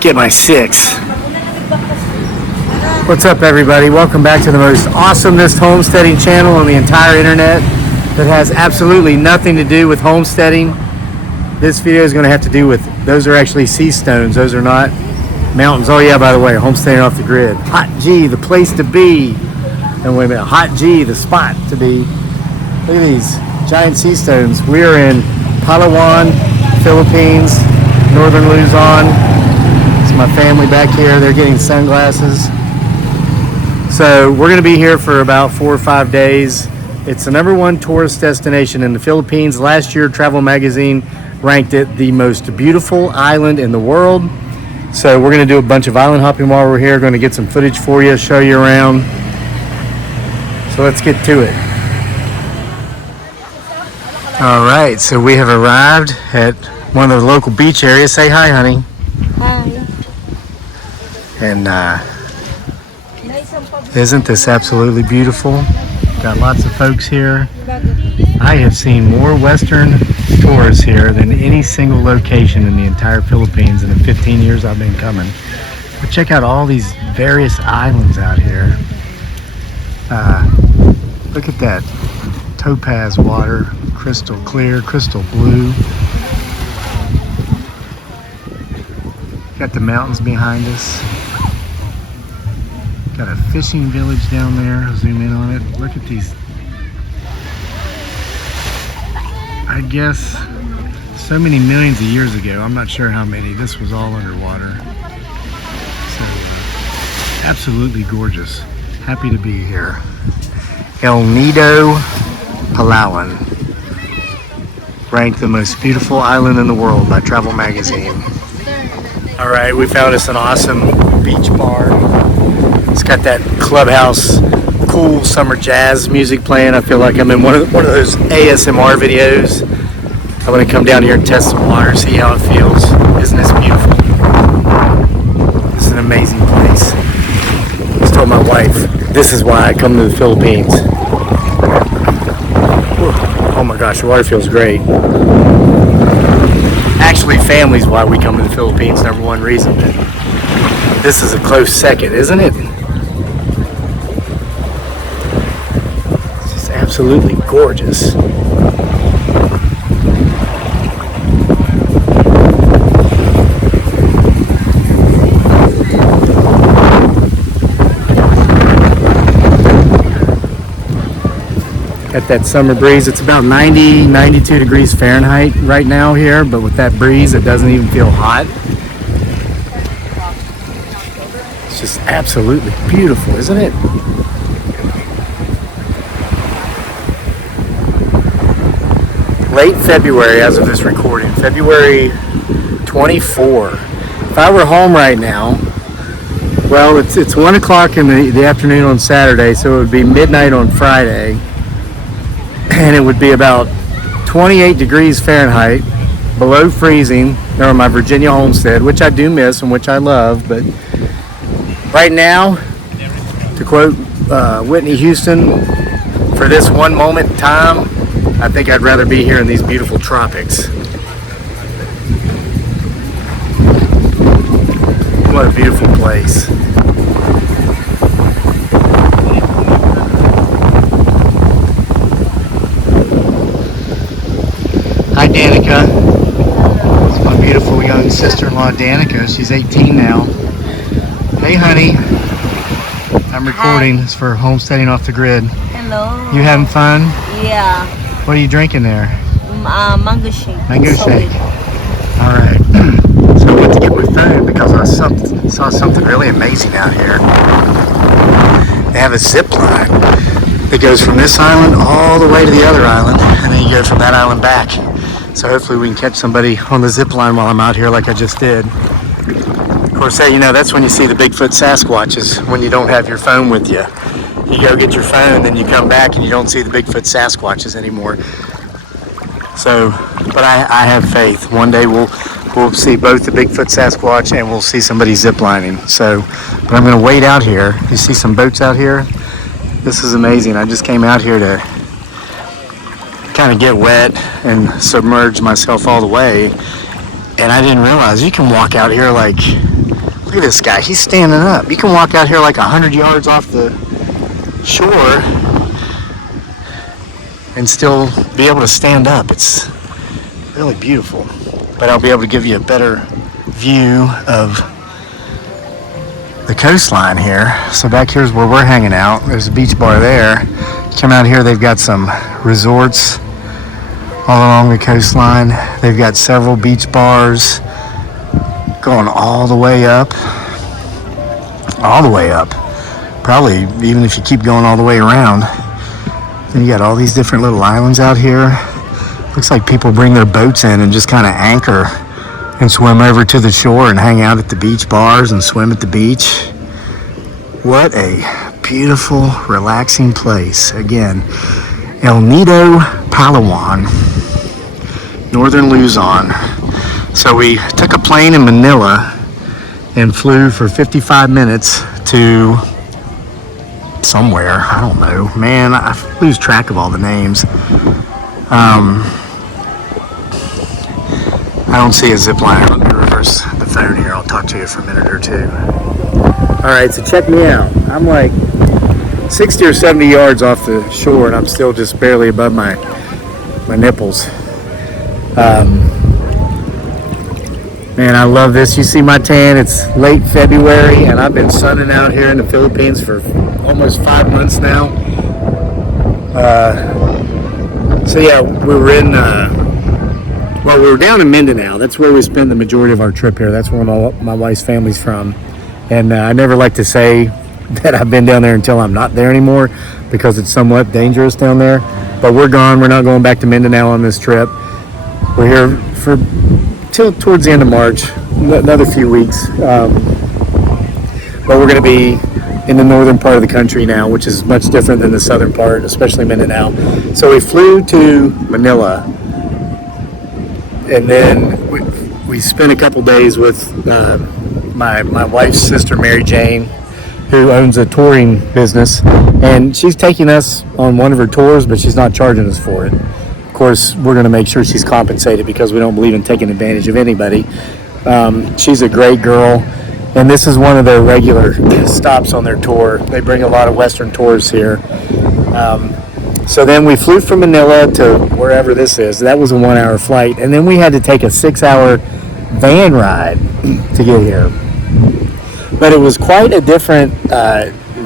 get my 6. What's up, everybody? Welcome back to the most awesomest homesteading channel on the entire internet that has absolutely nothing to do with homesteading. This video is going to have to do with, those are actually sea stones, those are not mountains. Oh yeah, by the way, homesteading off the grid. Hot G, the place to be. And wait a minute, Hot G, the spot to be. Look at these giant sea stones. We are in Palawan, Philippines, northern Luzon. It's my family back here. They're getting sunglasses. So we're going to be here for about 4 or 5 days. It's the #1 tourist destination in the Philippines. Last year, Travel Magazine ranked it the most beautiful island in the world. So we're going to do a bunch of island hopping while we're here. Going to get some footage for you, show you around. So let's get to it. All right, so we have arrived at one of the local beach areas. Say hi, honey. Hi. And isn't this absolutely beautiful? Got lots of folks here. I have seen more Western tourists here than any single location in the entire Philippines in the 15 years I've been coming. But check out all these various islands out here. Look at that topaz water, crystal clear, crystal blue. Got the mountains behind us. Got a fishing village down there. I'll zoom in on it. Look at these. I guess so many millions of years ago, I'm not sure how many, this was all underwater. So absolutely gorgeous. Happy to be here. El Nido, Palawan. Ranked the most beautiful island in the world by Travel Magazine. All right, we found us an awesome beach bar. It's got that clubhouse, cool summer jazz music playing. I feel like I'm in one of those ASMR videos. I'm gonna come down here and test some water, see how it feels. Isn't this beautiful? This is an amazing place. I just told my wife, this is why I come to the Philippines. Oh my gosh, the water feels great. Actually, family's why we come to the Philippines, #1 reason. But this is a close second, isn't it? It's just absolutely gorgeous. Got that summer breeze. It's about 90, 92 degrees Fahrenheit right now here, but with that breeze, it doesn't even feel hot. It's just absolutely beautiful, isn't it? Late February as of this recording, February 24. If I were home right now, well, it's 1 o'clock in the afternoon on Saturday, so it would be midnight on Friday. And it would be about 28 degrees Fahrenheit, below freezing, there on my Virginia homestead, which I do miss and which I love. But right now, to quote Whitney Houston, for this one moment in time, I think I'd rather be here in these beautiful tropics. What a beautiful place. Hi Danica. It's my beautiful young sister-in-law Danica. She's 18 now. Hey honey. I'm recording. It's for Homesteading Off the Grid. Hello. You having fun? Yeah. What are you drinking there? Mango shake. Mango shake. Alright. So I went to get my food because I saw something really amazing out here. They have a zip line that goes from this island all the way to the other island, and then you go from that island back. So hopefully we can catch somebody on the zip line while I'm out here like I just did. Of course, hey, you know, that's when you see the Bigfoot Sasquatches, when you don't have your phone with you. You go get your phone, then you come back and you don't see the Bigfoot Sasquatches anymore. So, but I have faith. One day we'll see both the Bigfoot Sasquatch and we'll see somebody ziplining. So, but I'm gonna wait out here. You see some boats out here? This is amazing. I just came out here to kind of get wet and submerge myself all the way, and I didn't realize you can walk out here like Look at this guy. He's standing up. You can walk out here like 100 yards off the shore and still be able to stand up. It's really beautiful. But I'll be able to give you a better view of the coastline here. So back here's where we're hanging out. There's a beach bar there. Come out here, they've got some resorts all along the coastline. They've got several beach bars going all the way up. Probably even if you keep going all the way around. Then you got all these different little islands out here. Looks like people bring their boats in and just kind of anchor and swim over to the shore and hang out at the beach bars and swim at the beach. What a beautiful, relaxing place. Again, El Nido, Palawan, northern Luzon. So we took a plane in Manila and flew for 55 minutes to somewhere. I don't know. Man, I lose track of all the names. I don't see a zip line. Let me reverse the phone here. I'll talk to you for a minute or two. All right, so check me out. I'm like 60 or 70 yards off the shore, and I'm still just barely above my nipples. Man, I love this. You see my tan. It's late February, and I've been sunning out here in the Philippines for almost 5 months now. So yeah, we were down in Mindanao. That's where we spend the majority of our trip here. That's where my wife's family's from. And I never like to say that I've been down there until I'm not there anymore, because it's somewhat dangerous down there. But we're gone. We're not going back to Mindanao on this trip. We're here till towards the end of March, another few weeks. But we're going to be in the northern part of the country now, which is much different than the southern part, especially Mindanao. So we flew to Manila, and then we spent a couple days with my wife's sister, Mary Jane, who owns a touring business, and she's taking us on one of her tours, but she's not charging us for it. Of course, we're going to make sure she's compensated, because we don't believe in taking advantage of anybody. She's a great girl, and this is one of their regular stops on their tour. They bring a lot of Western tours here. So then we flew from Manila to wherever this is. That was a 1-hour flight. And then we had to take a 6-hour van ride to get here. But it was quite a different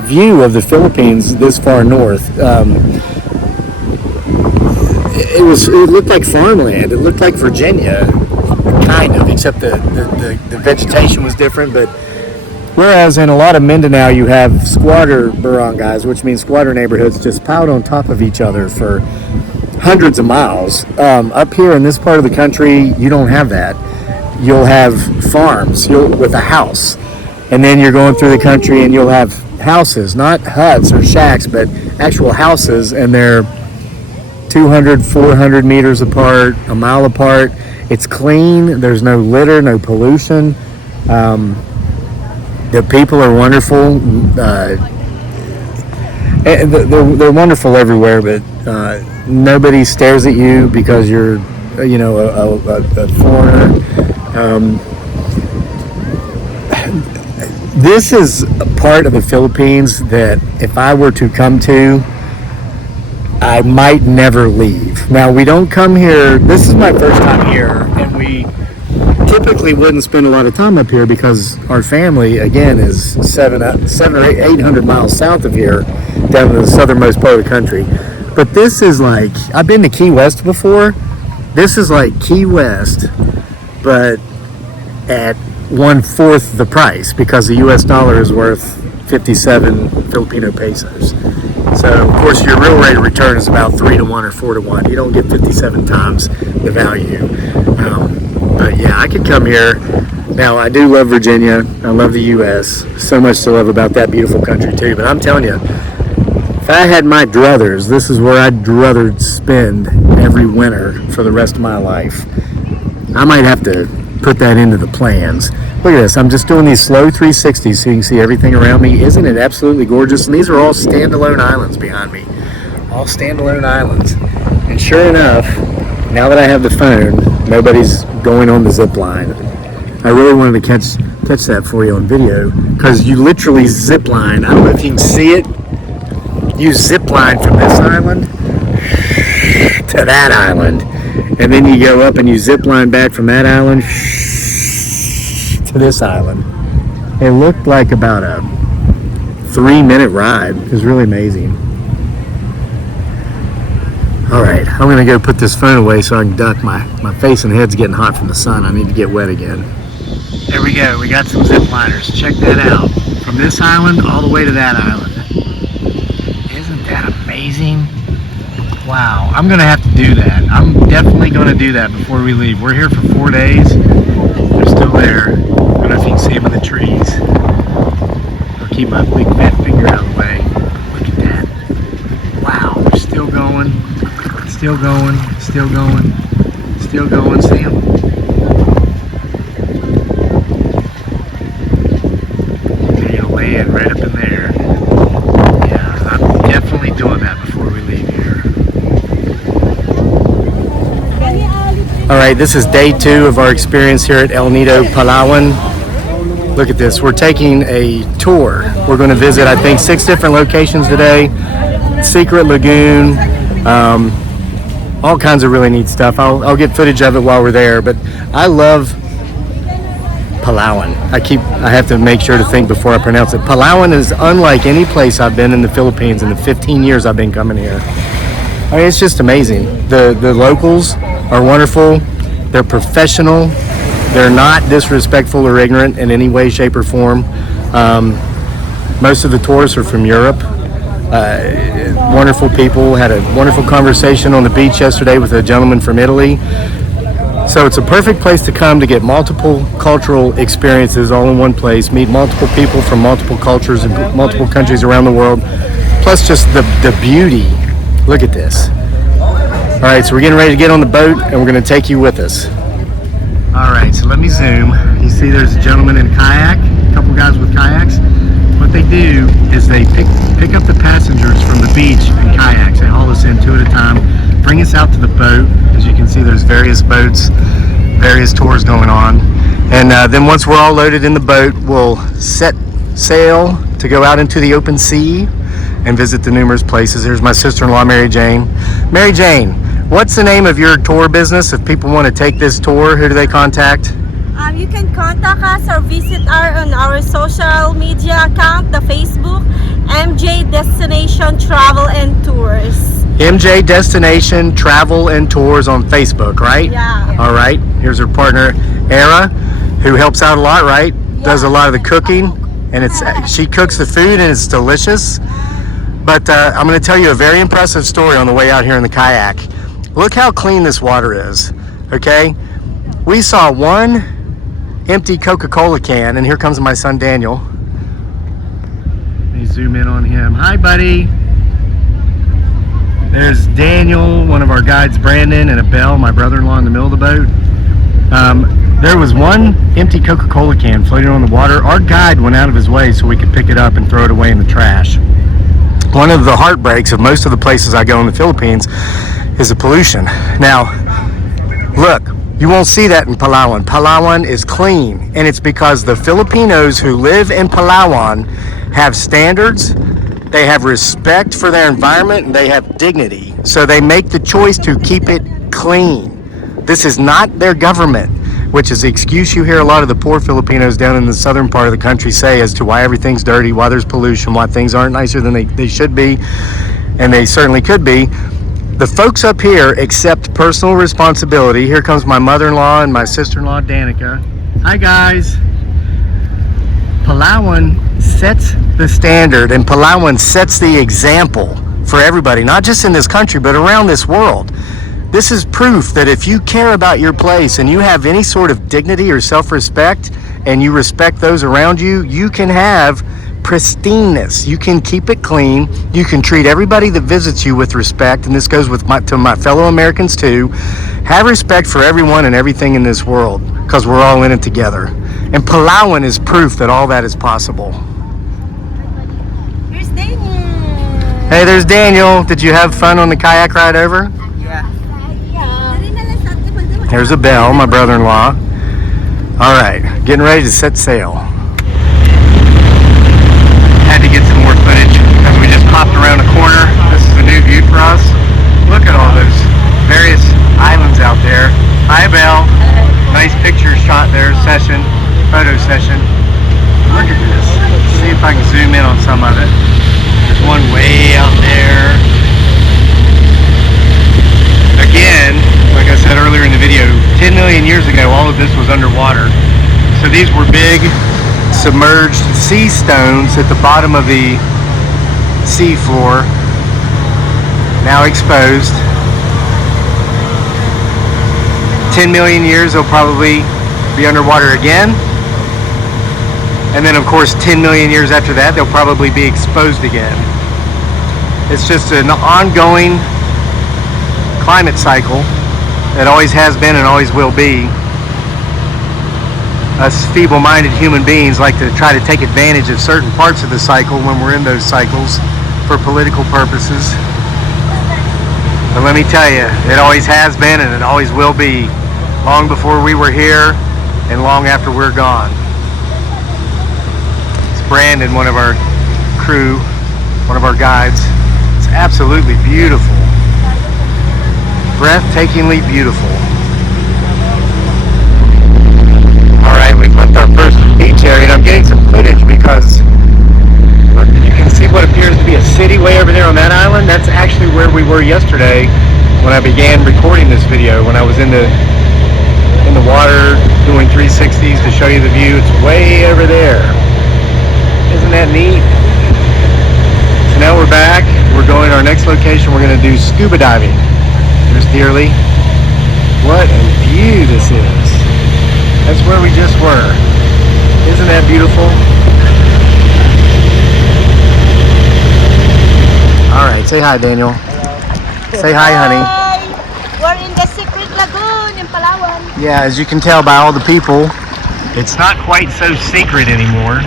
view of the Philippines this far north. It looked like farmland. It looked like Virginia, kind of, except the vegetation was different. But whereas in a lot of Mindanao, you have squatter barangays, which means squatter neighborhoods just piled on top of each other for hundreds of miles. Up here in this part of the country, you don't have that. You'll have farms with a house. And then you're going through the country and you'll have houses, not huts or shacks, but actual houses, and they're 200, 400 meters apart, a mile apart. It's clean. There's no litter, no pollution. The people are wonderful. They're wonderful everywhere, but nobody stares at you because you're, a foreigner. This is a part of the Philippines that if I were to come to, I might never leave. Now, we don't come here. This is my first time here, and we typically wouldn't spend a lot of time up here because our family, again, is 700 or 800 miles south of here, down in the southernmost part of the country. But this is like, I've been to Key West before. This is like Key West, but at 1/4 the price, because the US dollar is worth 57 Filipino pesos. So, of course, your real rate of return is about 3 to 1 or 4 to 1. You don't get 57 times the value. But yeah, I could come here. Now, I do love Virginia. I love the US. So much to love about that beautiful country too. But I'm telling you, if I had my druthers, this is where I'd rather spend every winter for the rest of my life. I might have to put that into the plans. Look at this. I'm just doing these slow 360s so you can see everything around me. Isn't it absolutely gorgeous? And these are all standalone islands behind me. All standalone islands. And sure enough, now that I have the phone, nobody's going on the zip line. I really wanted to catch catch that for you on video, because you literally zip line. I don't know if you can see it. You zip line from this island to that island, and then you go up and you zip line back from that island to this island. It looked like about a 3-minute ride. It was really amazing. All right, I'm gonna go put this phone away so I can duck. My face and head's getting hot from the sun. I need to get wet again. There we go, we got some zip liners. Check that out. From this island all the way to that island. Isn't that amazing? Wow, I'm gonna have to do that. I'm definitely gonna do that before we leave. We're here for 4 days. They're still there. I don't know if you can see them in the trees. I'll keep my big fat finger out of the way. Look at that. Wow, they're still going. Still going, still going, still going. See them? They're gonna land right up in there. Yeah, I'm definitely doing that before we leave here. All right, this is day 2 of our experience here at El Nido, Palawan. Look at this. We're taking a tour. We're going to visit, I think, 6 different locations today. Secret lagoon. All kinds of really neat stuff. I'll get footage of it while we're there, but I love Palawan. I have to make sure to think before I pronounce it. Palawan is unlike any place I've been in the Philippines in the 15 years I've been coming here. I mean, it's just amazing. The locals are wonderful. They're professional. They're not disrespectful or ignorant in any way, shape, or form. Most of the tourists are from Europe. Wonderful people. Had a wonderful conversation on the beach yesterday with a gentleman from Italy. So it's a perfect place to come to get multiple cultural experiences all in one place, meet multiple people from multiple cultures and multiple countries around the world, plus just the beauty. Look at this. All right, so we're getting ready to get on the boat and we're going to take you with us. All right, so let me zoom. You see there's a gentleman in a kayak, a couple guys with kayaks. What they do is they pick up the passengers from the beach in kayaks. They haul us in 2 at a time, bring us out to the boat. As you can see, there's various boats, various tours going on. And then once we're all loaded in the boat, we'll set sail to go out into the open sea and visit the numerous places. There's my sister-in-law, Mary Jane. Mary Jane, what's the name of your tour business? If people want to take this tour, who do they contact? You can contact us or visit our social media account, the Facebook, MJ Destination Travel and Tours. MJ Destination Travel and Tours on Facebook, right? Yeah. All right. Here's her partner, Era, who helps out a lot, right? Yeah. Does a lot of the cooking, and she cooks the food and it's delicious. But I'm going to tell you a very impressive story on the way out here in the kayak. Look how clean this water is, okay? We saw one empty Coca-Cola can, and here comes my son Daniel. Let me zoom in on him. Hi, buddy. There's Daniel, one of our guides, Brandon, and Abel, my brother-in-law, in the middle of the boat. There was one empty Coca-Cola can floating on the water. Our guide went out of his way so we could pick it up and throw it away in the trash. One of the heartbreaks of most of the places I go in the Philippines is the pollution. Now, look, you won't see that in Palawan. Palawan is clean, and it's because the Filipinos who live in Palawan have standards, they have respect for their environment, and they have dignity. So they make the choice to keep it clean. This is not their government, which is the excuse you hear a lot of the poor Filipinos down in the southern part of the country say as to why everything's dirty, why there's pollution, why things aren't nicer than they should be, and they certainly could be. The folks up here accept personal responsibility. Here comes my mother-in-law and my sister-in-law, Danica. Hi, guys. Palawan sets the standard, and Palawan sets the example for everybody, not just in this country, but around this world. This is proof that if you care about your place and you have any sort of dignity or self-respect and you respect those around you, you can have pristineness. You can keep it clean. You can treat everybody that visits you with respect, and this goes to my fellow Americans too. Have respect for everyone and everything in this world, because we're all in it together. And Palawan is proof that all that is possible. Here's Daniel. Hey, there's Daniel. Did you have fun on the kayak ride over? Yeah. There's Abel, my brother-in-law. All right, getting ready to set sail. Had to get some more footage as we just popped around a corner. This is a new view for us. Look at all those various islands out there. Hi, Belle. Nice picture shot there, photo session. Look at this. Let's see if I can zoom in on some of it. There's one way out there. Again, like I said earlier in the video, 10 million years ago, all of this was underwater. So these were big submerged sea stones at the bottom of the sea floor, now exposed. 10 million years, they'll probably be underwater again. And then of course 10 million years after that, they'll probably be exposed again. It's just an ongoing climate cycle that always has been and always will be. Us feeble-minded human beings like to try to take advantage of certain parts of the cycle when we're in those cycles for political purposes. But let me tell you, it always has been and it always will be, long before we were here and long after we're gone. It's Brandon, one of our crew, one of our guides. It's absolutely beautiful. Breathtakingly beautiful. Alright, we've left our first beach area and I'm getting some footage because look, you can see what appears to be a city way over there on that island. That's actually where we were yesterday when I began recording this video, when I was in the water doing 360s to show you the view. It's way over there. Isn't that neat? So now we're back. We're going to our next location. We're going to do scuba diving. There's Dearly. What a view this is. That's where we just were. Isn't that beautiful? All right, say hi, Daniel. Say hi, honey. We're in the secret lagoon in Palawan. Yeah, as you can tell by all the people, it's not quite so secret anymore,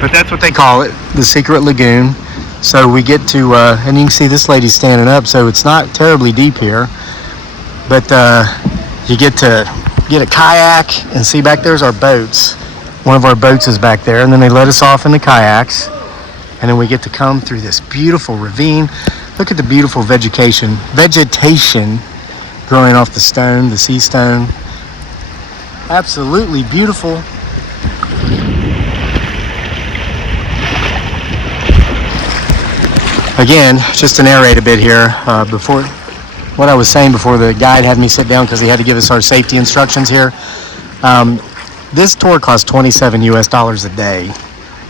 but that's what they call it, the secret lagoon. So we get to, and you can see this lady standing up, so it's not terribly deep here, but you get to get a kayak and see back there's our boats. One of our boats is back there, and then they let us off in the kayaks, and then we get to come through this beautiful ravine. Look at the beautiful vegetation growing off the stone, the sea stone. Absolutely beautiful. Again, just to narrate a bit here, before what I was saying before the guide had me sit down because he had to give us our safety instructions here. This tour costs $27 US a day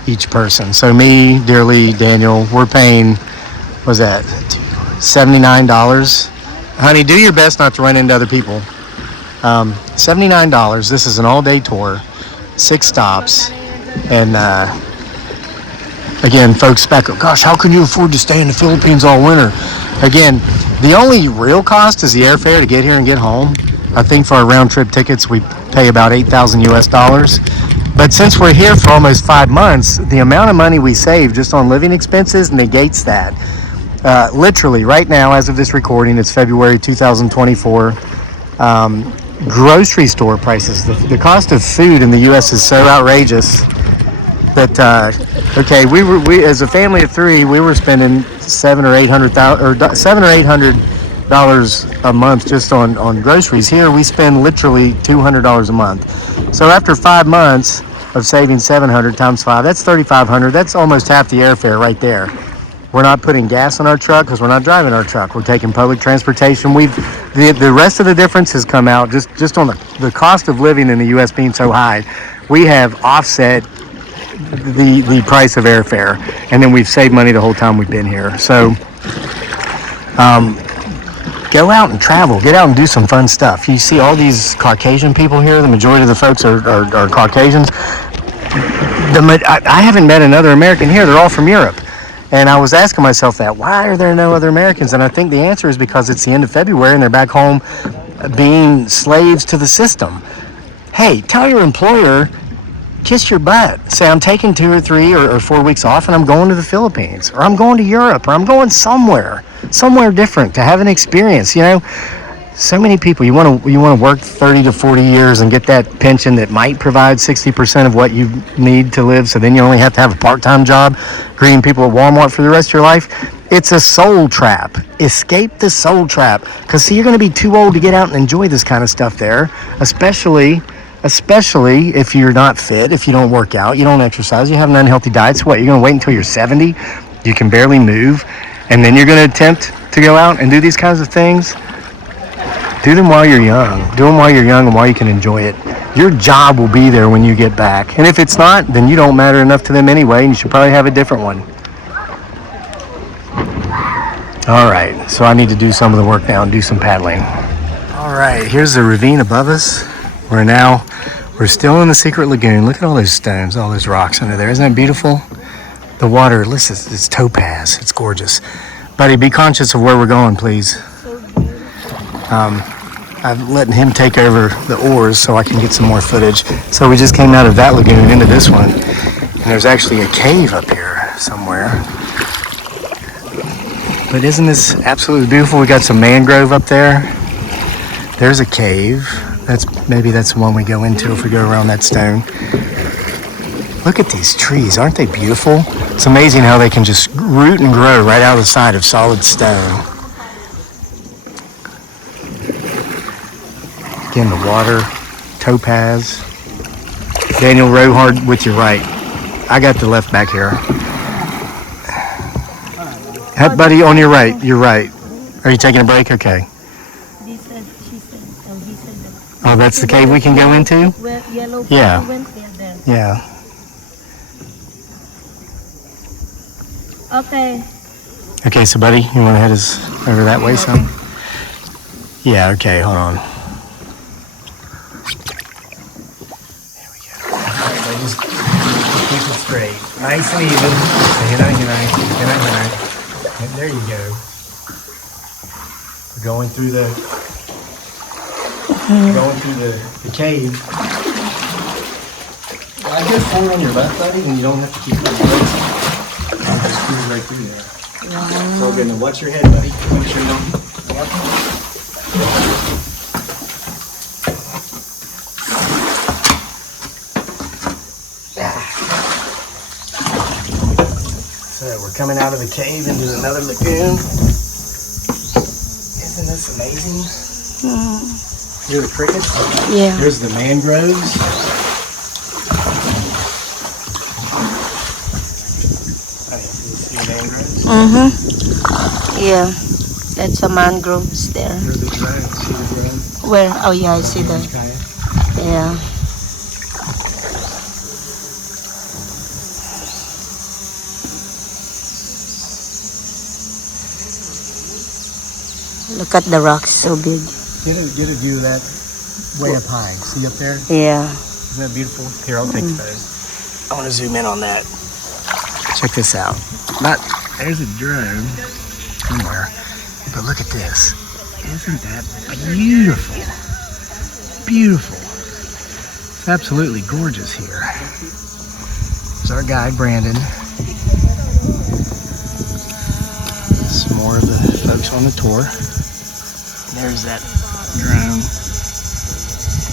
each person. So me, Dearly, Daniel, we're paying, what was that, $79? Honey, do your best not to run into other people. $79. This is an all-day tour, 6 stops, and again, folks back, gosh, how can you afford to stay in the Philippines all winter? Again, the only real cost is the airfare to get here and get home. I think for our round-trip tickets, we pay about $8,000 US. But since we're here for almost 5 months, the amount of money we save just on living expenses negates that. Literally, right now, as of this recording, it's February 2024. Grocery store prices, the cost of food in the U.S. is so outrageous that okay, we as a family of 3, we were spending $700 or $800 a month just on groceries. Here we spend literally $200 a month. So after 5 months of saving $700 times 5, that's $3,500. That's almost half the airfare right there. We're not putting gas in our truck because we're not driving our truck. We're taking public transportation. The rest of the difference has come out just on the cost of living in the U.S. being so high. We have offset the price of airfare, and then we've saved money the whole time we've been here. So go out and travel. Get out and do some fun stuff. You see all these Caucasian people here. The majority of the folks are Caucasians. I haven't met another American here. They're all from Europe. And I was asking myself that, why are there no other Americans? And I think the answer is because it's the end of February and they're back home being slaves to the system. Hey, tell your employer, kiss your butt. Say, I'm taking 2 or 3 or 4 weeks off and I'm going to the Philippines, or I'm going to Europe, or I'm going somewhere different to have an experience. You know, So many people, you want to work 30 to 40 years and get that pension that might provide 60% of what you need to live, so then you only have to have a part-time job greeting people at Walmart for the rest of your life. It's a soul trap. Escape the soul trap, because see, you're going to be too old to get out and enjoy this kind of stuff there, especially if you're not fit, if you don't work out, you don't exercise, you have an unhealthy diet. So what, you're going to wait until you're 70, you can barely move, and then you're going to attempt to go out and do these kinds of things? Do them while you're young. Do them while you're young and while you can enjoy it. Your job will be there when you get back. And if it's not, then you don't matter enough to them anyway, and you should probably have a different one. All right, so I need to do some of the work now and do some paddling. All right, here's the ravine above us. We're still in the secret lagoon. Look at all those stones, all those rocks under there. Isn't that beautiful? The water, listen, it's topaz. It's gorgeous. Buddy, be conscious of where we're going, please. I'm letting him take over the oars so I can get some more footage. So we just came out of that lagoon into this one. And there's actually a cave up here somewhere. But isn't this absolutely beautiful? We got some mangrove up there. There's a cave. Maybe that's the one we go into if we go around that stone. Look at these trees. Aren't they beautiful? It's amazing how they can just root and grow right out of the side of solid stone. Again, the water, topaz. Daniel, row hard with your right. I got the left back here. Head buddy on your right. You're right. Are you taking a break? Okay. He said, she said, oh, he said that. Oh, that's the cave we can go into? Where yellow Yeah. went there. Yeah. Okay. Okay, so buddy, you want to head us over that way some? Yeah, okay, hold on. There we go. All right, just keep it straight. Nice and even. And there you go. We're going through the cave. I just hold on your left, buddy, and you don't have to keep it on. Just cruise right through there. So we're gonna watch your head, buddy. Make sure you don't. So we're coming out of the cave into another lagoon. Isn't this amazing? Hear the crickets? Yeah. Here's the mangroves. Yeah. That's a mangroves there. There's the drone. See the drone? Where? Oh yeah, I see that. Yeah. Look at the rocks, so big. Get a view of that way up high. See up there? Yeah. Isn't that beautiful? Here, I'll take the phone. I want to zoom in on that. Check this out. There's a drone somewhere, but look at this. Isn't that beautiful? Beautiful. It's absolutely gorgeous here. There's our guide, Brandon. Some more of the folks on the tour. There's that drone.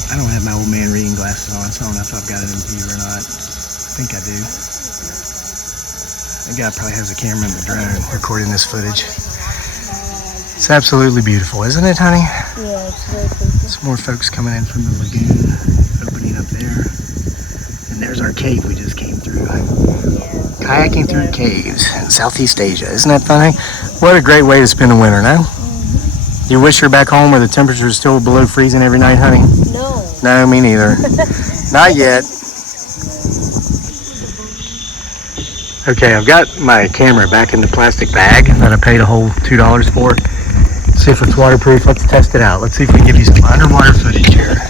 I don't have my old man reading glasses on, so I don't know if I've got it in view or not. I think I do. The guy probably has a camera in the drone recording this footage. It's absolutely beautiful, isn't it, honey? Yeah, it's very pretty. Some more folks coming in from the lagoon, opening up there. And there's our cave we just came through. Kayaking through caves in Southeast Asia. Isn't that funny? What a great way to spend the winter, no? You wish you're back home where the temperature is still below freezing every night, honey? No. No, me neither. Not yet. Okay, I've got my camera back in the plastic bag that I paid a whole $2 for. See if it's waterproof. Let's test it out. Let's see if we can give you some underwater footage here.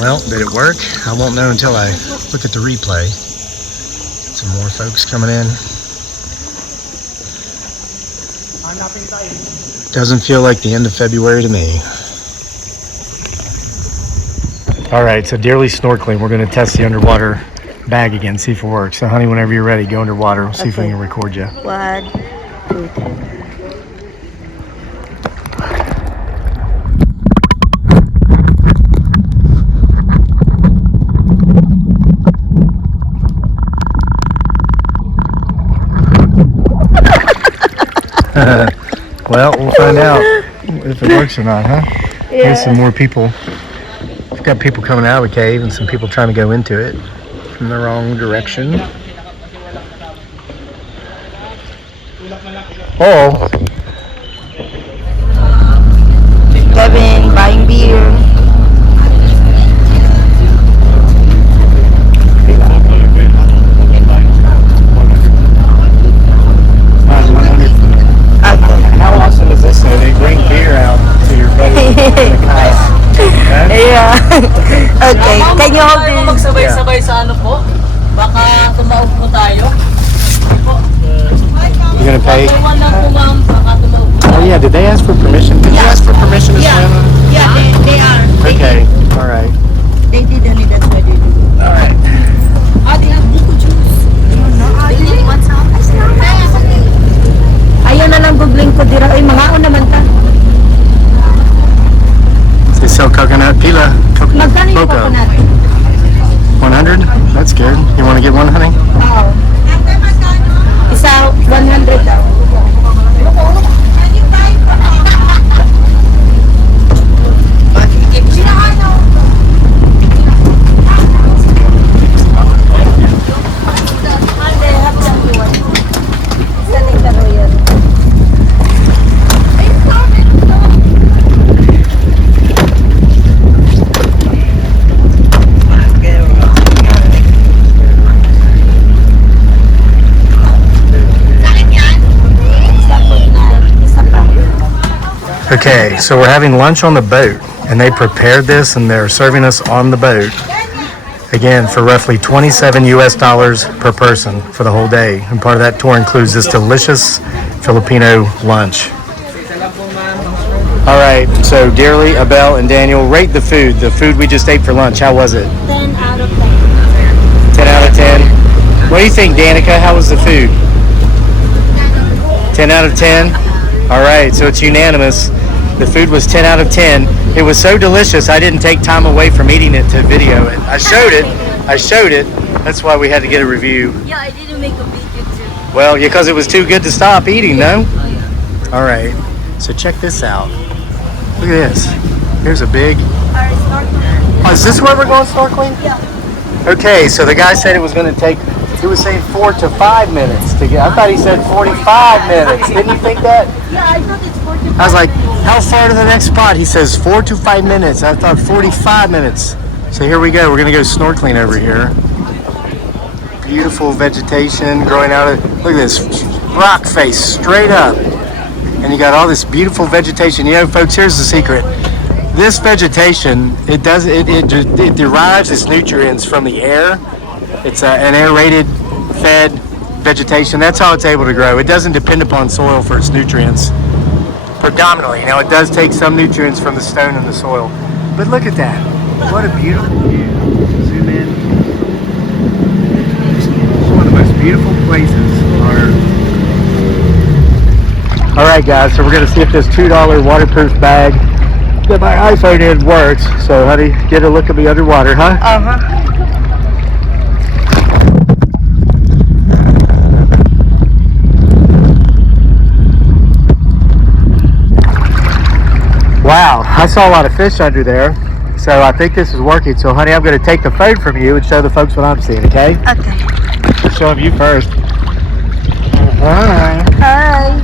Well, did it work? I won't know until I look at the replay. Some more folks coming in. Doesn't feel like the end of February to me. All right, so Dearly Snorkeling, we're gonna test the underwater bag again, see if it works. So honey, whenever you're ready, go underwater. We'll see if we Okay. can record you. 1, 2, 3. Well, we'll find out if it works or not, huh? Yeah. Here's some more people. We've got people coming out of the cave and some people trying to go into it from the wrong direction. Oh, Kevin buying beer. how awesome is this though? They bring beer out to your buddy in the kayak. Yeah. Okay, can you hold this? Magsabay-sabay sa ano po? Baka tumaog po tayo. You gonna pay? Iwan lang po ma'am, baka tumaog po. Oh yeah, did they ask for permission? Did you ask for permission to swim? Yeah, they are. Okay, all right. They didn't need, that's why they did. All right. They have buko juice. They want some? Ayaw na lang googling ko dira. Ay, mga naman ta. They sell coconut pila. Magkano yung Cocoa. coconut? 100? That's good. You want to get one, honey? Oo. Isa, 100 daw. Okay, so we're having lunch on the boat, and they prepared this, and they're serving us on the boat. Again, for roughly $27 US per person for the whole day. And part of that tour includes this delicious Filipino lunch. All right, so Dearly, Abel, and Daniel, rate the food. The food we just ate for lunch, how was it? 10 out of 10. 10 out of 10. What do you think, Danica? How was the food? 10 out of 10? All right, so it's unanimous. The food was 10 out of 10. It was so delicious, I didn't take time away from eating it to video it. I showed it. That's why we had to get a review. Yeah, I didn't make a video too. Well, yeah, because it was too good to stop eating, no? All right, so check this out. Look at this. Here's a big... Oh, is this where we're going snorkeling? Yeah. Okay, so the guy said it was going to take... He was saying 4 to 5 minutes to get... I thought he said 45 minutes. Didn't you think that? Yeah, I thought it's 45. I was like, how far to the next spot? He says 4 to 5 minutes. I thought 45 minutes. So here we go. We're going to go snorkeling over here. Beautiful vegetation growing out of... Look at this. Rock face straight up. And you got all this beautiful vegetation. You know, folks, here's the secret. This vegetation, it derives its nutrients from the air. It's an aerated, fed vegetation. That's how it's able to grow. It doesn't depend upon soil for its nutrients. Predominantly. Now, it does take some nutrients from the stone and the soil. But look at that. What a beautiful view. Zoom in. One of the most beautiful places are... All right, guys, so we're going to see if this $2 waterproof bag that my iPhone in works. So, honey, get a look at me underwater, huh? Uh-huh. Wow, I saw a lot of fish under there, so I think this is working. So, honey, I'm going to take the phone from you and show the folks what I'm seeing, okay? Okay. I'll show them you first. Hi. Hi.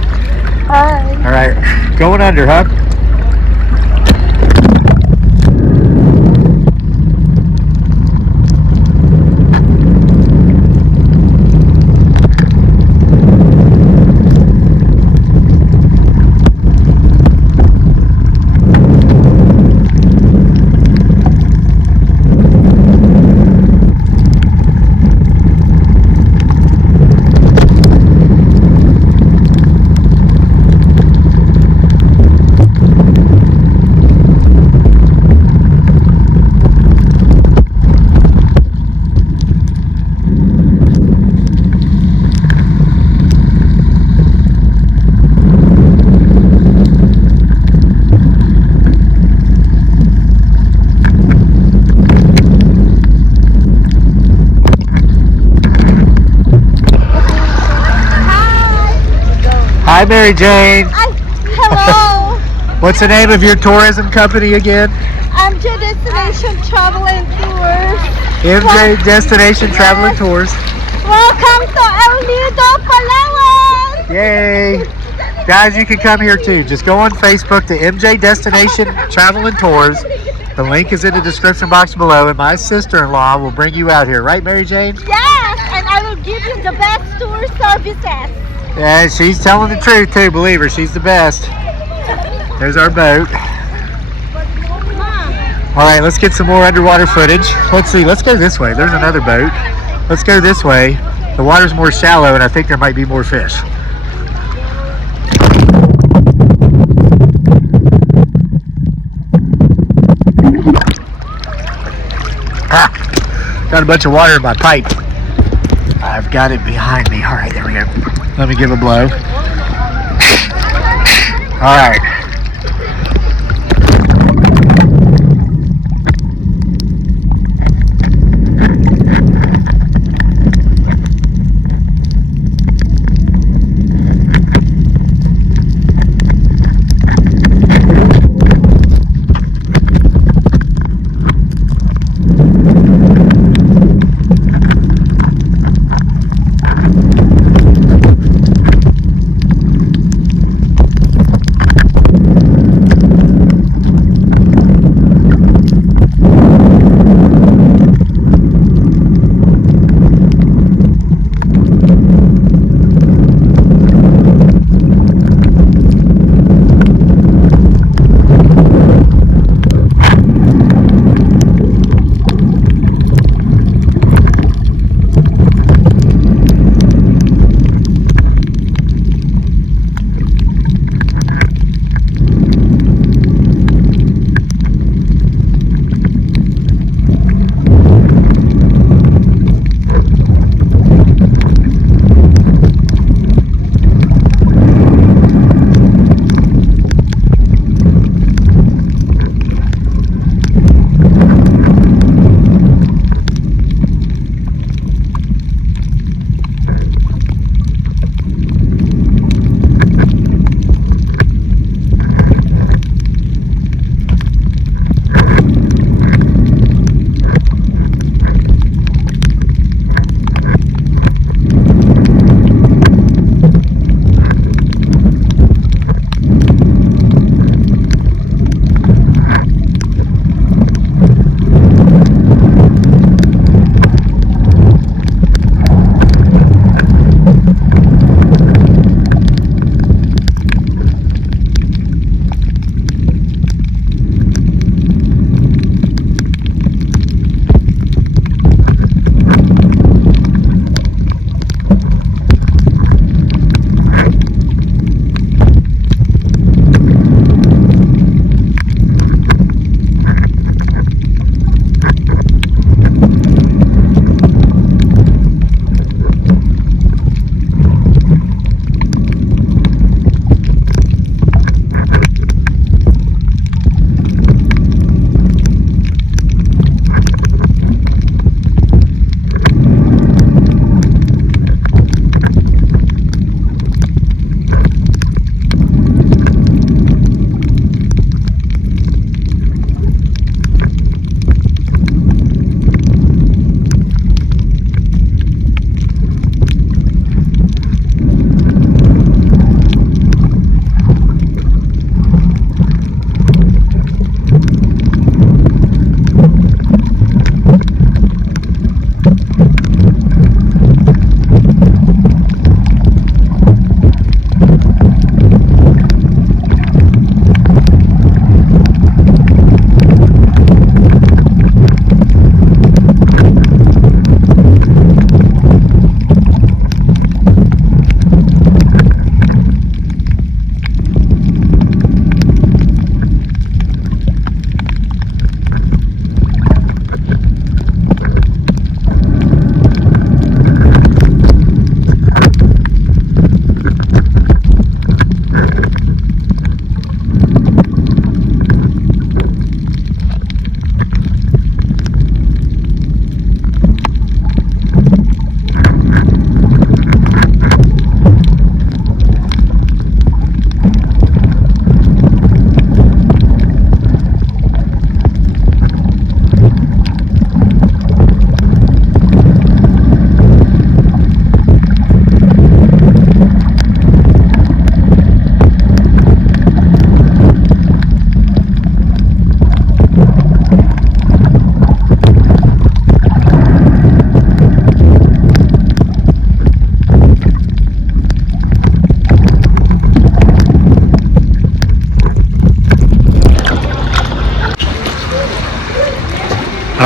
Hi. All right, going under, huh? Hi, Mary Jane. Ay, hello. What's the name of your tourism company again? MJ Destination Travel and Tours. MJ Destination Travel and Tours. Welcome to El Nido, Palawan. Yay! Guys, you can come here too. Just go on Facebook to MJ Destination Travel and Tours. The link is in the description box below, and my sister-in-law will bring you out here. Right, Mary Jane? Yes, and I will give you the best tour services. Yeah, she's telling the truth too. Believe her, she's the best. There's our boat. All right, let's get some more underwater footage. Let's see. Let's go this way. There's another boat. Let's go this way. The water's more shallow, and I think there might be more fish. Got a bunch of water in my pipe. I've got it behind me. All right, there we go. Let me give a blow. All right.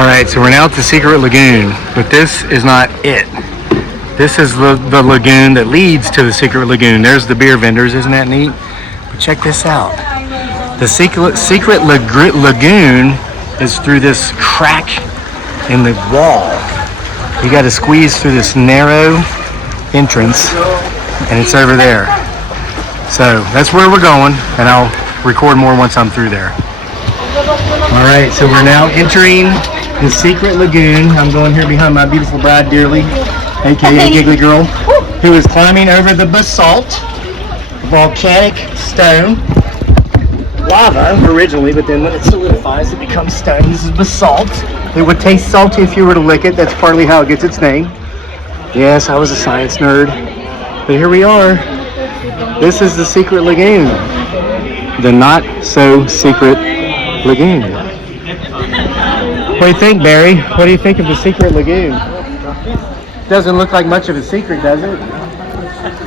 All right, so we're now at the secret lagoon, but this is not it. This is the lagoon that leads to the secret lagoon. There's the beer vendors, isn't that neat? But check this out. The secret lagoon is through this crack in the wall. You got to squeeze through this narrow entrance, and it's over there. So that's where we're going, and I'll record more once I'm through there. All right, so we're now entering the secret lagoon. I'm going here behind my beautiful bride, Dearly, aka Giggly Girl, who is climbing over the basalt, volcanic stone, lava originally, but then when it solidifies, it becomes stone. This is basalt. It would taste salty if you were to lick it. That's partly how it gets its name. Yes, I was a science nerd, but here we are. This is the secret lagoon, the not so secret lagoon. What do you think, Barry? What do you think of the secret lagoon? Doesn't look like much of a secret, does it?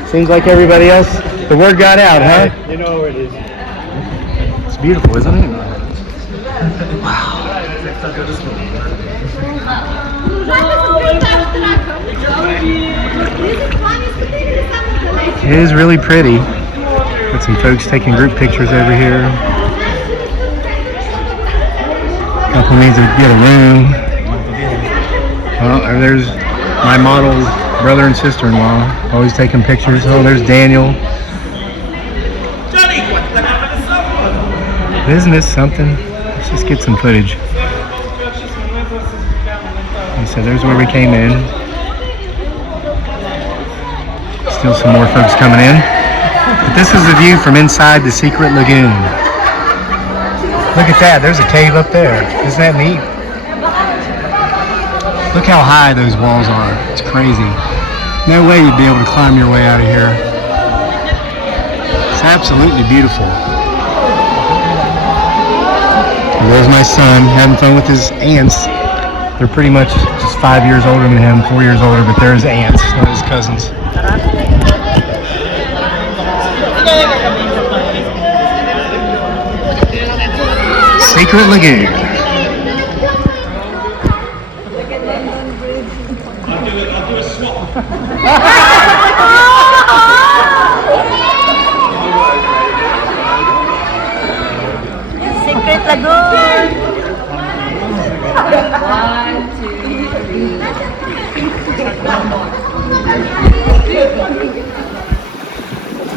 Seems like everybody else, the word got out, huh? You know where it is. It's beautiful, isn't it? Wow. It is really pretty. Got some folks taking group pictures over here. Couple needs to get a room. Well, there's my model brother and sister-in-law, always taking pictures. Oh, there's Daniel. Isn't this something? Let's just get some footage. And so there's where we came in. Still some more folks coming in. But this is the view from inside the secret lagoon. Look at that, there's a cave up there. Isn't that neat? Look how high those walls are. It's crazy. No way you'd be able to climb your way out of here. It's absolutely beautiful. And there's my son having fun with his aunts. They're pretty much just 5 years older than him, 4 years older, but they're his aunts, not his cousins. Secret Lagoon. Secret lagoon.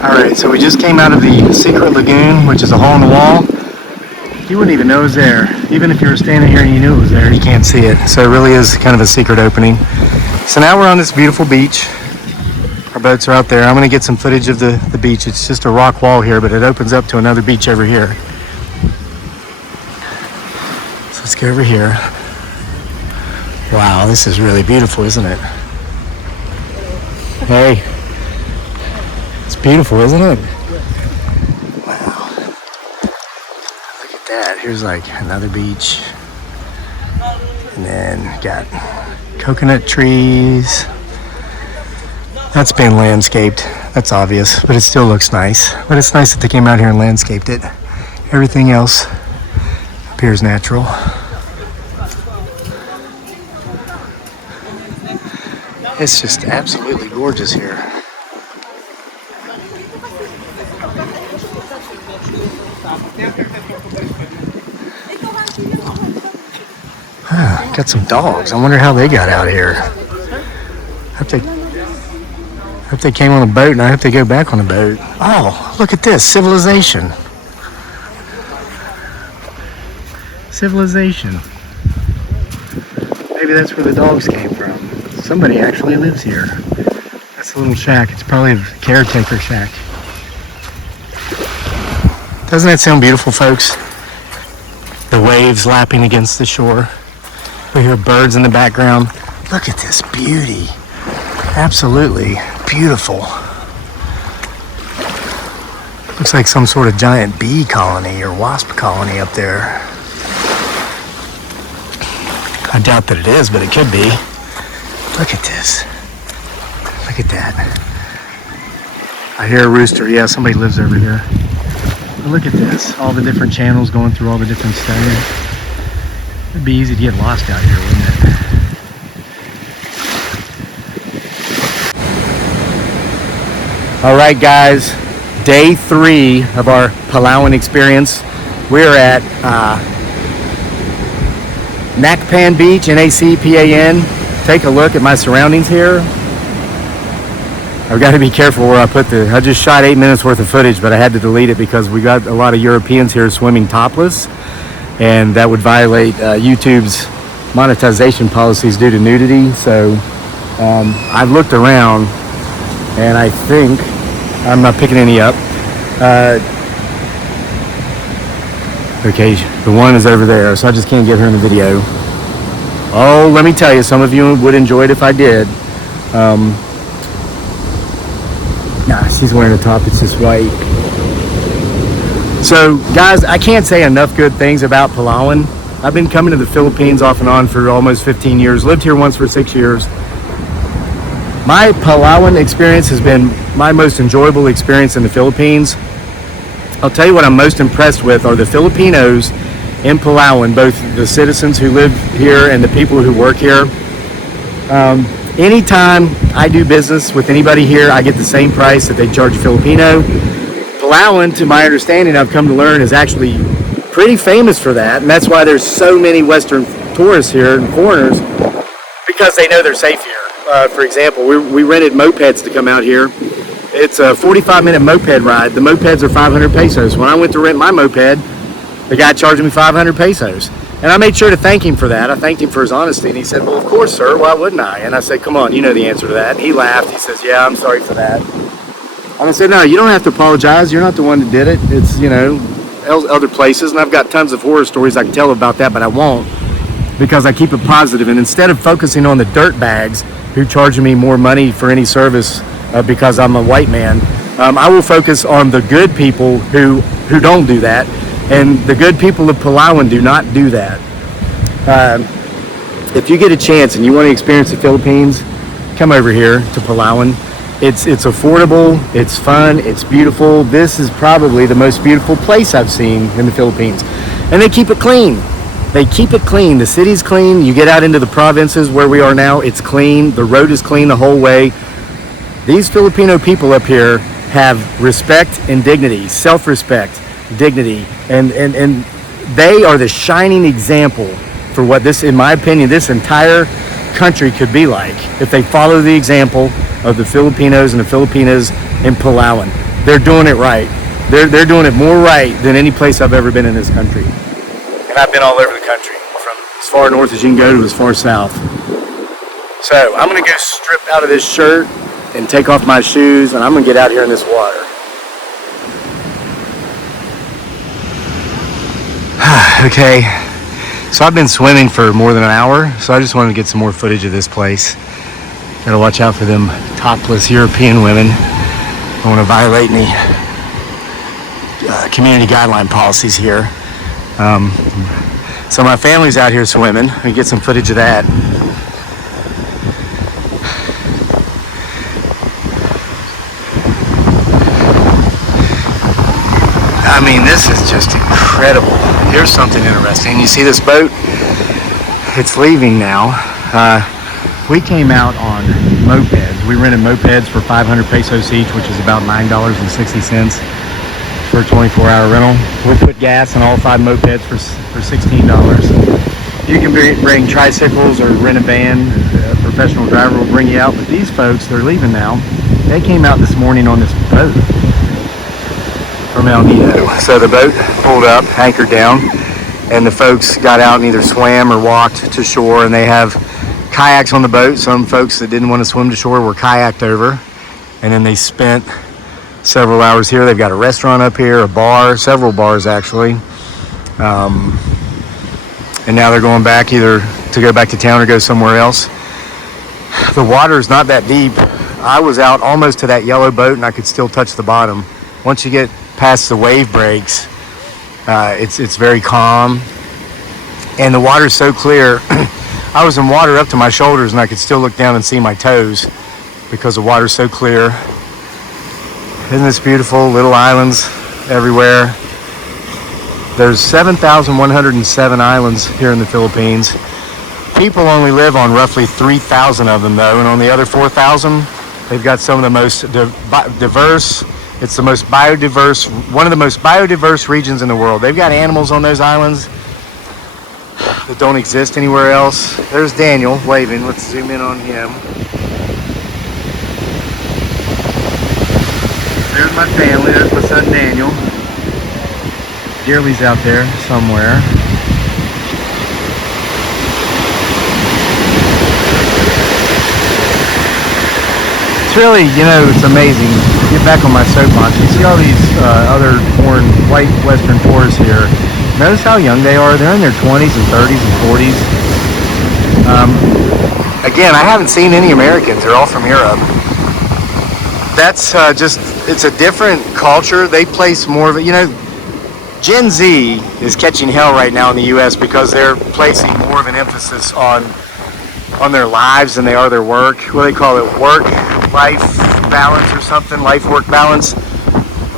Alright, so we just came out of the Secret Lagoon, which is a hole in the wall. You wouldn't even know it was there. Even if you were standing here and you knew it was there, you can't see it. So it really is kind of a secret opening. So now we're on this beautiful beach. Our boats are out there. I'm going to get some footage of the beach. It's just a rock wall here, but it opens up to another beach over here. So let's go over here. Wow, this is really beautiful, isn't it? Hey. It's beautiful, isn't it? Wow. Look at that. Here's like another beach. And then got coconut trees. That's been landscaped. That's obvious, but it still looks nice. But it's nice that they came out here and landscaped it. Everything else appears natural. It's just absolutely gorgeous here. Got some dogs. I wonder how they got out here. I hope they came on a boat, and I hope they go back on a boat. Oh, look at this. Civilization. Civilization. Maybe that's where the dogs came from. Somebody actually lives here. That's a little shack. It's probably a caretaker shack. Doesn't that sound beautiful, folks? The waves lapping against the shore. We hear birds in the background. Look at this beauty. Absolutely beautiful. Looks like some sort of giant bee colony or wasp colony up there. I doubt that it is, but it could be. Look at this. Look at that. I hear a rooster. Yeah, somebody lives over here. But look at this. All the different channels going through all the different stones. It'd be easy to get lost out here, wouldn't it? All right, guys, day 3 of our Palawan experience. We're at Nacpan Beach, Nacpan. Take a look at my surroundings here. I've got to be careful where I put I just shot 8 minutes worth of footage, but I had to delete it because we got a lot of Europeans here swimming topless, and that would violate YouTube's monetization policies due to nudity. So I've looked around, and I think I'm not picking any up. Okay, the one is over there, so I just can't get her in the video. Oh, let me tell you, some of you would enjoy it if I did. Nah, she's wearing a top that's just white. So, guys, I can't say enough good things about Palawan. I've been coming to the Philippines off and on for almost 15 years. Lived here once for 6 years. My Palawan experience has been my most enjoyable experience in the Philippines. I'll tell you what I'm most impressed with are the Filipinos in Palawan, both the citizens who live here and the people who work here. Anytime I do business with anybody here, I get the same price that they charge a Filipino. Palawan, to my understanding, I've come to learn, is actually pretty famous for that, and that's why there's so many Western tourists here and foreigners, because they know they're safe here. For example, we rented mopeds to come out here. It's a 45-minute moped ride. The mopeds are 500 pesos. When I went to rent my moped, the guy charged me 500 pesos. And I made sure to thank him for that. I thanked him for his honesty. And he said, well, of course, sir. Why wouldn't I? And I said, come on, you know the answer to that. And he laughed. He says, yeah, I'm sorry for that. And I said, no, you don't have to apologize. You're not the one that did it. It's, other places. And I've got tons of horror stories I can tell about that, but I won't, because I keep it positive. And instead of focusing on the dirt bags who charge me more money for any service because I'm a white man, I will focus on the good people who don't do that. And the good people of Palawan do not do that. If you get a chance and you want to experience the Philippines, come over here to Palawan. It's affordable, it's fun, it's beautiful. This is probably the most beautiful place I've seen in the Philippines. And they keep it clean. They keep it clean. The city's clean. You get out into the provinces where we are now, it's clean. The road is clean the whole way. These Filipino people up here have respect and dignity, self-respect, dignity, and they are the shining example for what this, in my opinion, this entire country could be like if they follow the example of the Filipinos and the Filipinas in Palawan. They're doing it right. They're doing it more right than any place I've ever been in this country. And I've been all over the country, from as far north as you can go to as far south. So I'm gonna go strip out of this shirt and take off my shoes, and I'm gonna get out here in this water. Okay, so I've been swimming for more than an hour, so I just wanted to get some more footage of this place. Gotta watch out for them topless European women. I don't want to violate any community guideline policies here. So my family's out here swimming. I get some footage of that. I mean, this is just incredible. Here's something interesting. You see this boat? It's leaving now. We came out on mopeds. We rented mopeds for 500 pesos each, which is about $9.60 for a 24-hour rental. We put gas in all 5 mopeds for $16. You can bring tricycles or rent a van. A professional driver will bring you out. But these folks, they're leaving now. They came out this morning on this boat from El Nido. So the boat pulled up, anchored down, and the folks got out and either swam or walked to shore, and they have kayaks on the boat. Some folks that didn't want to swim to shore were kayaked over, and then they spent several hours here. They've got a restaurant up here, a bar, several bars actually, and now they're going back either to go back to town or go somewhere else. The water is not that deep. I was out almost to that yellow boat and I could still touch the bottom. Once you get past the wave breaks, it's very calm, and the water is so clear. I was in water up to my shoulders and I could still look down and see my toes because the water's so clear. Isn't this beautiful? Little islands everywhere. There's 7,107 islands here in the Philippines. People only live on roughly 3,000 of them though, and on the other 4,000, they've got some of the most diverse, it's the most biodiverse, one of the most biodiverse regions in the world. They've got animals on those islands that don't exist anywhere else. There's Daniel waving. Let's zoom in on him. There's my family. There's my son Daniel. Dearly's out there somewhere. It's really, it's amazing. Get back on my soapbox. You see all these other white Western tourists here. Notice how young they are. They're in their 20s and 30s and 40s. Again, I haven't seen any Americans. They're all from Europe. That's it's a different culture. They place more of it. Gen Z is catching hell right now in the U.S. because they're placing more of an emphasis on their lives than they are their work. What do they call it? Work-life balance or something? Life-work balance.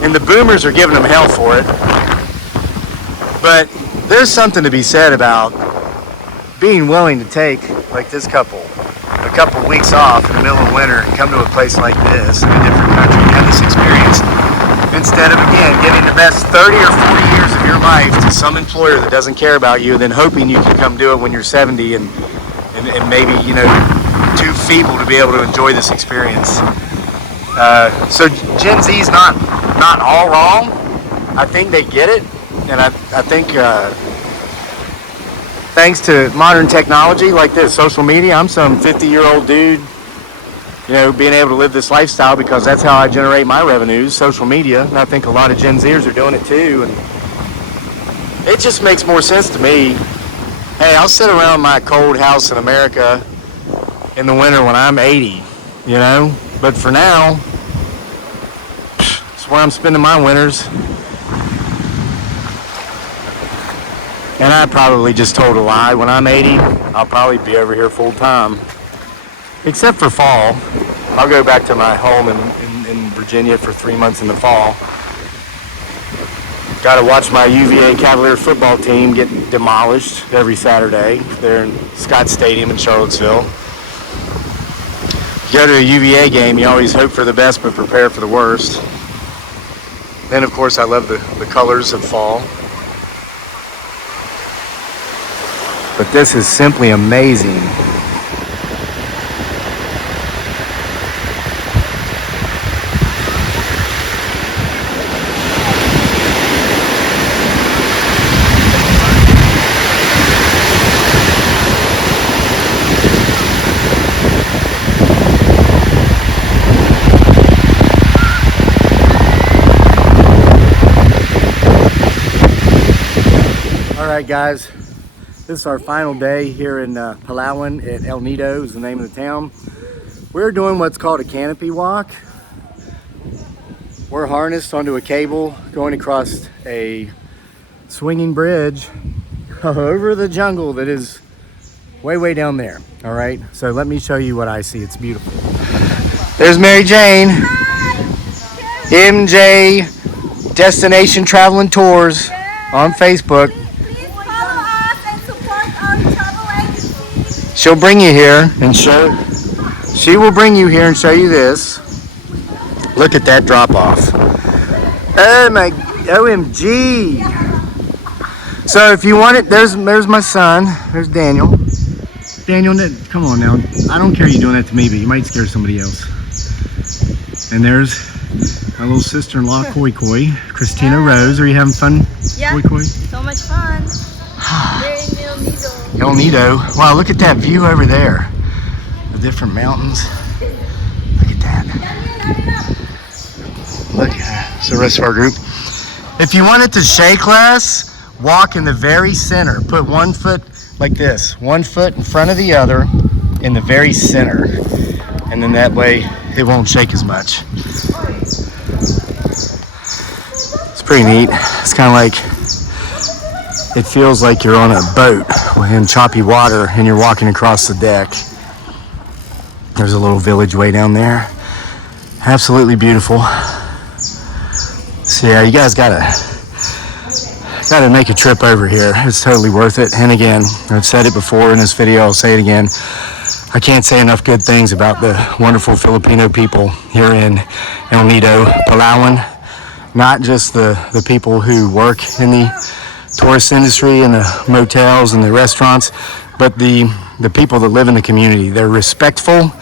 And the boomers are giving them hell for it. But there's something to be said about being willing to take, like this couple, a couple weeks off in the middle of winter and come to a place like this in a different country and have this experience instead of, again, giving the best 30 or 40 years of your life to some employer that doesn't care about you, then hoping you can come do it when you're 70 and maybe, too feeble to be able to enjoy this experience. So Gen Z is not all wrong. I think they get it. And I think thanks to modern technology like this, social media, I'm some 50-year-old dude, being able to live this lifestyle because that's how I generate my revenues, social media. And I think a lot of Gen Zers are doing it too. And it just makes more sense to me. Hey, I'll sit around my cold house in America in the winter when I'm 80, But for now, it's where I'm spending my winters. And I probably just told a lie. When I'm 80, I'll probably be over here full time. Except for fall. I'll go back to my home in Virginia for 3 months in the fall. Got to watch my UVA Cavalier football team get demolished every Saturday. They're in Scott Stadium in Charlottesville. You go to a UVA game, you always hope for the best but prepare for the worst. Then, of course, I love the colors of fall. But this is simply amazing. All right, guys. This is our final day here in Palawan at El Nido is the name of the town. We're doing what's called a canopy walk. We're harnessed onto a cable going across a swinging bridge over the jungle that is way down there. All right, so let me show you what I see. It's beautiful. There's Mary Jane. MJ Destination Traveling Tours on Facebook. She'll bring you here and she will bring you here and show you this. Look at that drop off. Oh my, OMG. So if you want it, there's my son. There's Daniel. Daniel, come on now. I don't care you doing that to me, but you might scare somebody else. And there's my little sister-in-law, Koi Koi. Christina Rose, are you having fun? Yeah, Koi Koi? so much fun. We're in El Nido. El Nido. Wow, look at that view over there. The different mountains. Look at that. Look at that. It's the rest of our group. If you want it to shake less, walk in the very center. Put 1 foot like this. 1 foot in front of the other in the very center. And then that way it won't shake as much. It's pretty neat. It's kind of like, it feels like you're on a boat in choppy water and you're walking across the deck. There's a little village way down there. Absolutely beautiful. So yeah, you guys gotta got to make a trip over here. It's totally worth it. And again, I've said it before in this video, I'll say it again. I can't say enough good things about the wonderful Filipino people here in El Nido, Palawan. Not just the people who work in the tourist industry and the motels and the restaurants, but the people that live in the community. They're respectful.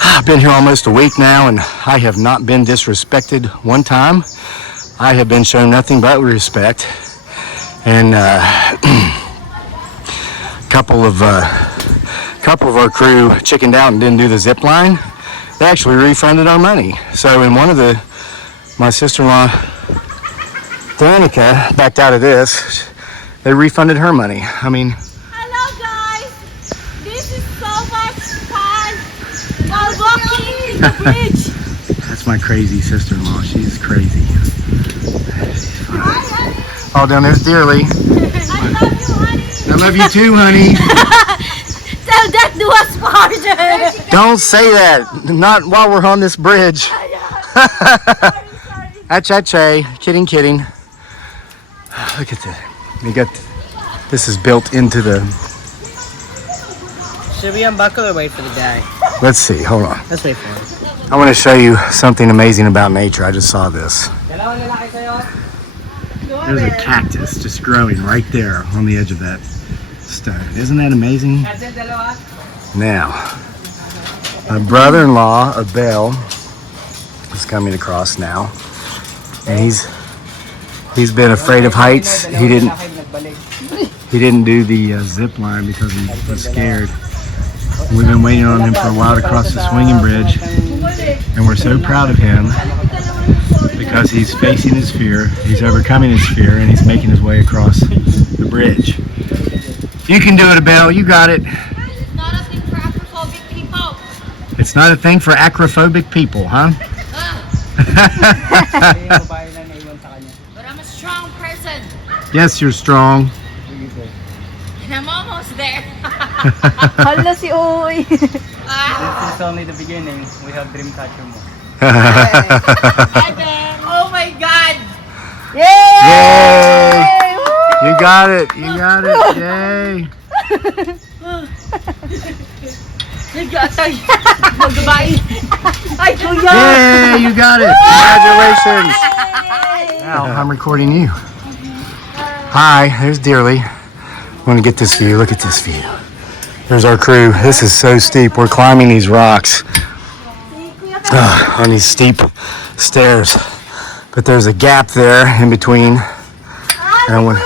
I've been here almost a week now, and I have not been disrespected one time. I have been shown nothing but respect. And a couple of our crew chickened out and didn't do the zip line. They actually refunded our money. So in one of my sister-in-law, Danica, backed out of this. They refunded her money. I mean, Hello guys! This is so much fun while walking the bridge. that's my crazy sister-in-law. She's crazy. Hi, honey. Oh, down there's Dearly. I love you, honey. I love you too, honey. Tell that to us farther. Don't say that. Not while we're on this bridge. Sorry. Achache. Kidding. Look at that. We got this is built into the. Should we unbuckle or wait for the guy? Let's see. Hold on. Let's wait for him. I want to show you something amazing about nature. I just saw this. There's a cactus just growing right there on the edge of that stone. Isn't that amazing? Now, my brother-in-law, Abel, is coming across now. And he's been afraid of heights. He didn't do the zip line because he was scared. We've been waiting on him for a while to cross the swinging bridge, and we're so proud of him because he's facing his fear, he's overcoming his fear, and he's making his way across the bridge. You can do it, Abel. You got it. It's not a thing for acrophobic people. It's not a thing for acrophobic people, huh? But I'm a strong person. Yes, you're strong. And I'm almost there. Hala si Oy. Ah, This is only the beginning. We have dream catcher mo. hi, Ben. Oh my God. Yay! You got it. Yay! Goodbye. Ay, kuya. Yay! You got it. Congratulations. Now I'm recording you. Hi, there's Dearly. I want to get this view. Look at this view. There's our crew. This is so steep. We're climbing these rocks on these steep stairs. But there's a gap there in between. And I want.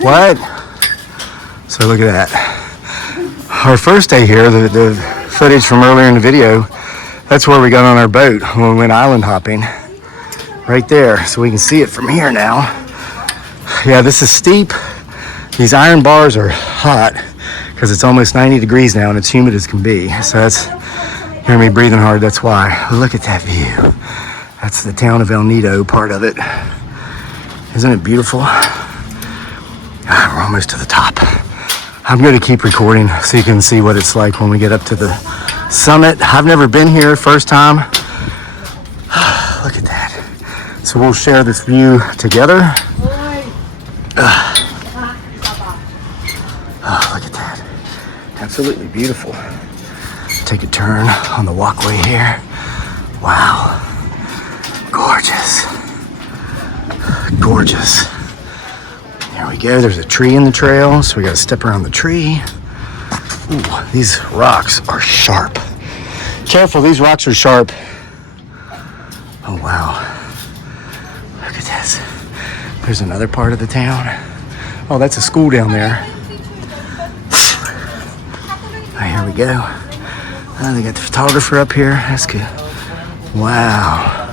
What? So look at that. Our first day here, the footage from earlier in the video, that's where we got on our boat when we went island hopping. Right there, so we can see it from here now. Yeah, this is steep. These iron bars are hot because it's almost 90 degrees now and it's humid as can be. So that's, hear me breathing hard, that's why. Look at that view. That's the town of El Nido, part of it. Isn't it beautiful? We're almost to the top. I'm going to keep recording so you can see what it's like when we get up to the summit. I've never been here, first time. Look at that. So we'll share this view together. Oh, look at that. Absolutely beautiful. Take a turn on the walkway here. Wow. Gorgeous. Gorgeous. There we go. There's a tree in the trail, so we got to step around the tree. Ooh, these rocks are sharp. Careful, these rocks are sharp. Oh, wow. Look at this. There's another part of the town. Oh, that's a school down there. Oh, here we go. Oh, they got the photographer up here. That's good. Wow.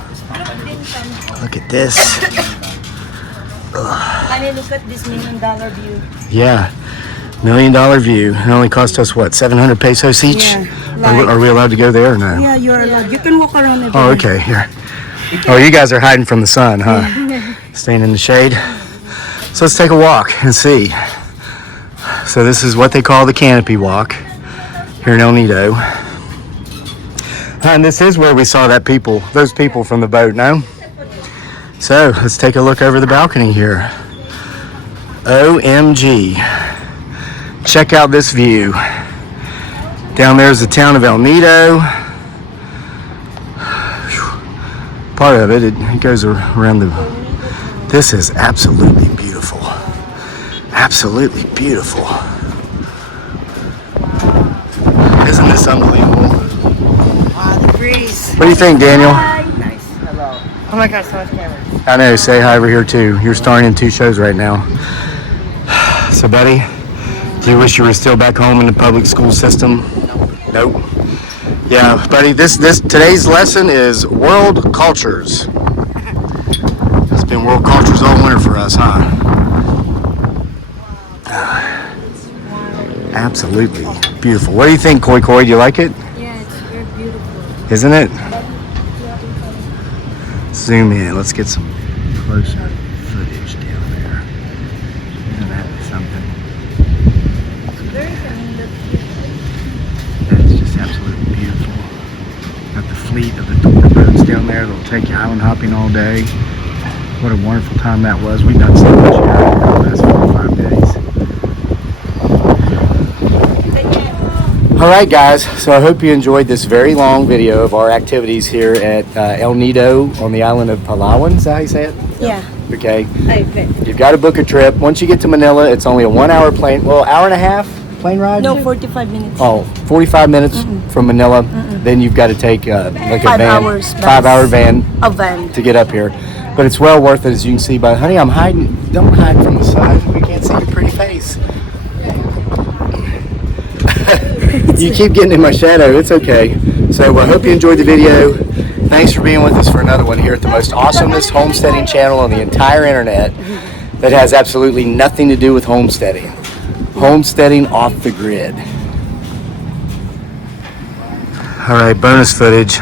Look at this. Honey, look at this $1 million view. Yeah. $1 million view. It only cost us what, 700 pesos each? Yeah, Are we allowed to go there or no? Yeah, you're allowed. You can walk around everywhere. Oh, okay. Here. Oh, you guys are hiding from the sun, huh? Staying in the shade. So let's take a walk and see. So this is what they call the Canopy walk here in El Nido. And this is where we saw those people from the boat, no? So let's take a look over the balcony here. OMG. Check out this view. Down there is the town of El Nido. Part of it goes around the... This is absolutely beautiful. Absolutely beautiful. Isn't this unbelievable? The breeze. What do you think, Daniel? Nice. Hello. Oh my gosh, so much cameras. I know, say hi over here too. You're starring in 2 shows right now. So buddy, do you wish you were still back home in the public school system? Nope. Yeah, buddy, today's lesson is world cultures. It's been world cultures all winter for us, huh? Absolutely beautiful. What do you think, Koi Koi? Do you like it? Yeah, it's very beautiful. Isn't it? Zoom in. Let's get some closer footage down there. Isn't that something? That's just absolutely beautiful. Got the fleet of the tour boats down there that'll take you island hopping all day. What a wonderful time that was. We've done so much here in the last 4 or 5 days. All right, guys. So I hope you enjoyed this very long video of our activities here at El Nido on the island of Palawan. Is that how you say it? Yeah. Okay. I bet. You've got to book a trip. Once you get to Manila, it's only a 1-hour plane, well, hour and a half plane ride? No, 45 minutes. Oh, 45 minutes from Manila. Then you've got to take like a 5 van, hours. 5-hour van A van. to get up here. But it's well worth it, as you can see. But honey, I'm hiding. Don't hide from the side. We can't see your pretty face. You keep getting in my shadow. It's okay. So I hope you enjoyed the video. Thanks for being with us for another one here at the most awesomest homesteading channel on the entire internet that has absolutely nothing to do with homesteading. Homesteading off the grid. All right, bonus footage.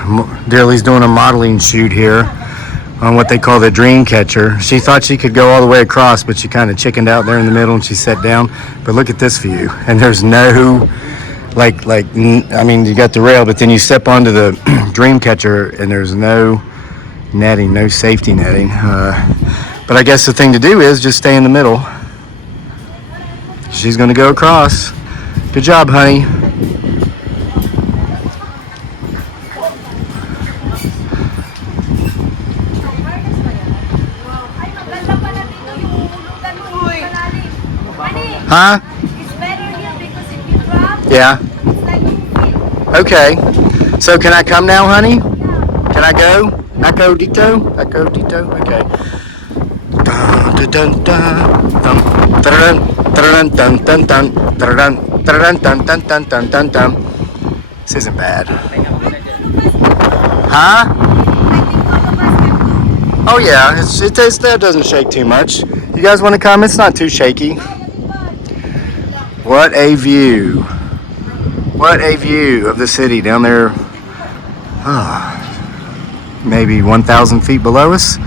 Dirley's doing a modeling shoot here on what they call the dream catcher. She thought she could go all the way across, but she kind of chickened out there in the middle and she sat down. But look at this view. And there's no... I mean, you got the rail, but then you step onto the dream catcher and there's no netting, no safety netting. But I guess the thing to do is just stay in the middle. She's gonna go across. Good job, honey. Huh? Yeah. Okay. So can I come now, honey? Can I go? Echo Dito? Echo Dito? Okay. Dun dun dun dun dun dun dun dun dun dun dun dun dun dun. This isn't bad. Huh? Oh yeah, that doesn't shake too much. You guys want to come? It's not too shaky. What a view. What a view of the city down there, maybe 1,000 feet below us.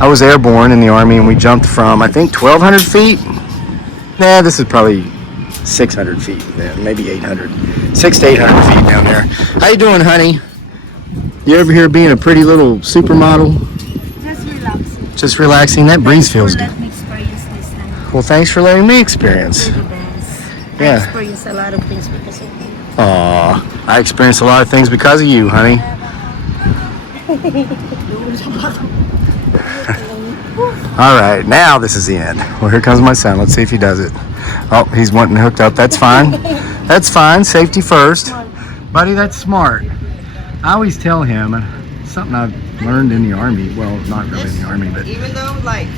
I was airborne in the Army and we jumped from, I think, 1,200 feet. Nah, this is probably 600 feet, maybe 800. 600 to 800 feet down there. How you doing, honey? You over here being a pretty little supermodel? Just relaxing. Just relaxing? That breeze feels good. Let me experience this time. Well, thanks for letting me experience. I Yeah. experienced a lot of things because of you. Aw, I experienced a lot of things because of you, honey. All right, now this is the end. Well, here comes my son. Let's see if he does it. Oh, he's wanting hooked up. That's fine. That's fine. Safety first. Buddy, that's smart. I always tell him something I've learned in the Army. Well, not really in the Army, but Even though, like,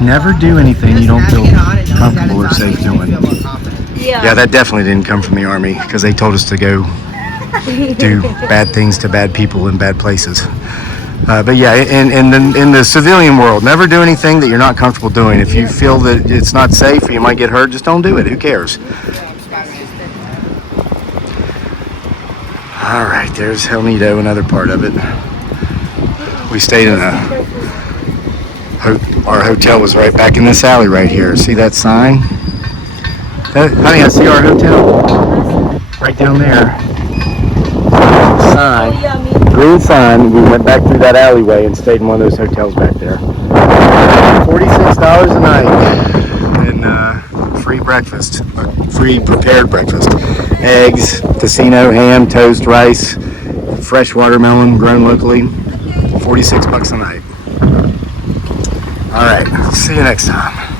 never do anything you don't feel navigate on and know that comfortable or it's on, safe you doing. feel more confident. Yeah, that definitely didn't come from the Army because they told us to go do bad things to bad people in bad places. But yeah, in the civilian world, never do anything that you're not comfortable doing. If you feel that it's not safe or you might get hurt, just don't do it. Who cares? All right, there's El Nido, another part of it. We stayed in our hotel was right back in this alley right here. See that sign? Honey, I see our hotel right down there. Sign, green sign. We went back through that alleyway and stayed in one of those hotels back there. $46 a night, and free breakfast, free prepared breakfast. Eggs, tocino, ham, toast, rice, fresh watermelon grown locally. $46 a night. All right, see you next time.